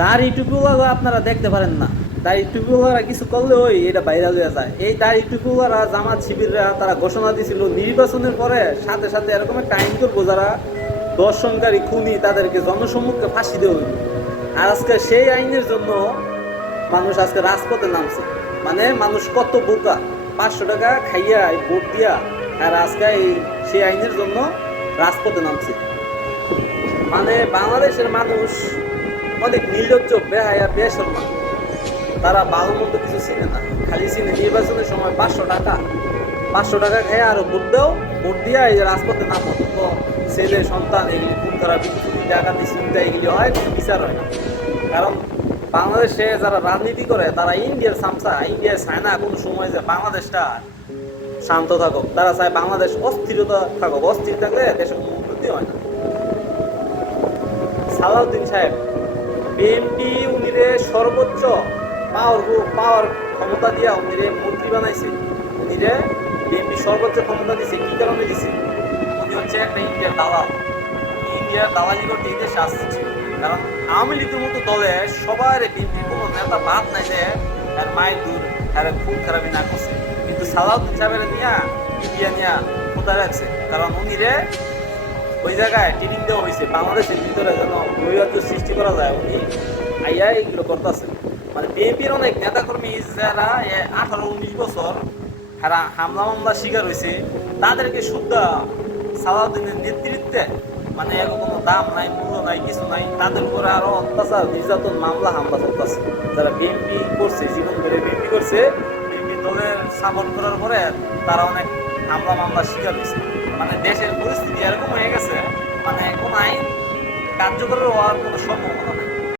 দাড়ি টুপিওয়ালা আপনারা দেখতে পারেন না, দাড়ি টুপিওয়ালা কিছু করলে ওই এটা ভাইরাল হয়ে যায়। এই দাড়ি টুপিওয়ালা জামাত শিবিররা তারা ঘোষণা দিয়েছিল নির্বাচনের পরে সাথে সাথে এরকম একটা আইন করবো যারা দর্শনকারী খুনি তাদেরকে জনসম্মুখে ফাঁসি দেওয়া হইব। আর আজকে সেই আইনের জন্য মানুষ আজকে রাজপথে নামছে। মানে মানুষ কত বোকা, 500 টাকা খাইয়া ভোট দিয়া আর আজকে সেই আইনের জন্য রাজপথে নামছে। মানে বাংলাদেশের মানুষ অনেক নির্লজ্জ, বেহায়া, বেশরম। তারা ভালো মন্দ কিছু চিনে না, খালি চিনে নির্বাচনের সময় 500 টাকা, 500 টাকা খেয়ে আরো ভোট দাও, ভোট দিয়া এই যে রাজপথে নামো তো ছেলে সন্তান এগুলি খুন করা, বিচ্ছুরি, ডাকাতি, চিন্তা এগুলি হয়, কোনো বিচার হয় না। কারণ বাংলাদেশে যারা রাজনীতি করে তারা ইন্ডিয়ার সামসা, ইন্ডিয়া চায় না কোনো সময় যে বাংলাদেশটা শান্ত থাকুক। তারা চায় বাংলাদেশ অস্থিরতা থাকুক, অস্থির থাকলে দেশে কোনো উন্নতি হয় না। সালাউদ্দিন সাহেব বিএনপি উনিরে সর্বোচ্চ পাওয়ার ক্ষমতা দিয়া উনিরে মন্ত্রী বানাইছে। উনিরে বিএনপি সর্বোচ্চ ক্ষমতা দিছে, কি কারণে দিছে? উনি হচ্ছে একটা ইন্ডিয়ার দালাল। ইন্ডিয়ার দালালি করতে এই দেশে আসছে। কারণ আওয়ামী লীগের মতো দলে সবার বিএনপির কোনো নেতা বাদ নাই যে আর মায়ের দূর আর খুন খারাপি না করছে। কিন্তু সালাউদ্দিন সাহেবের নিয়ে ইন্ডিয়া নিয়ে কোথায় রাখছে? কারণ উনিরে ওই জায়গায় ট্রেনিং দেওয়া হয়েছে বাংলাদেশের ভিতরে যেন নৈরাজ্য সৃষ্টি করা যায়। উনি আইয়া এইগুলো করতেছে। মানে বিএনপির অনেক নেতাকর্মী যারা 18-19 বছর যারা হামলা মামলা শিকার হয়েছে তাদেরকে শুদ্ধা সালাউদ্দিনের নেতৃত্বে মানে কোনো দাম নাই, মূল্য নাই, কিছু নাই, তাদের উপরে আরো অত্যাচার, নির্যাতন, মামলা হামলা চলতেছে। যারা বিএনপি করছে, জীবন ধরে বিএনপি করছে, বিএনপি দলের সাপোর্ট করার পরে তারা অনেক হামলা মামলা শিকার হয়েছে। মানে দেশের পরিস্থিতি এরকম হয়ে গেছে, মানে কোনো আইন কার্যকর হওয়ার কোনো সম্ভাবনা নেই।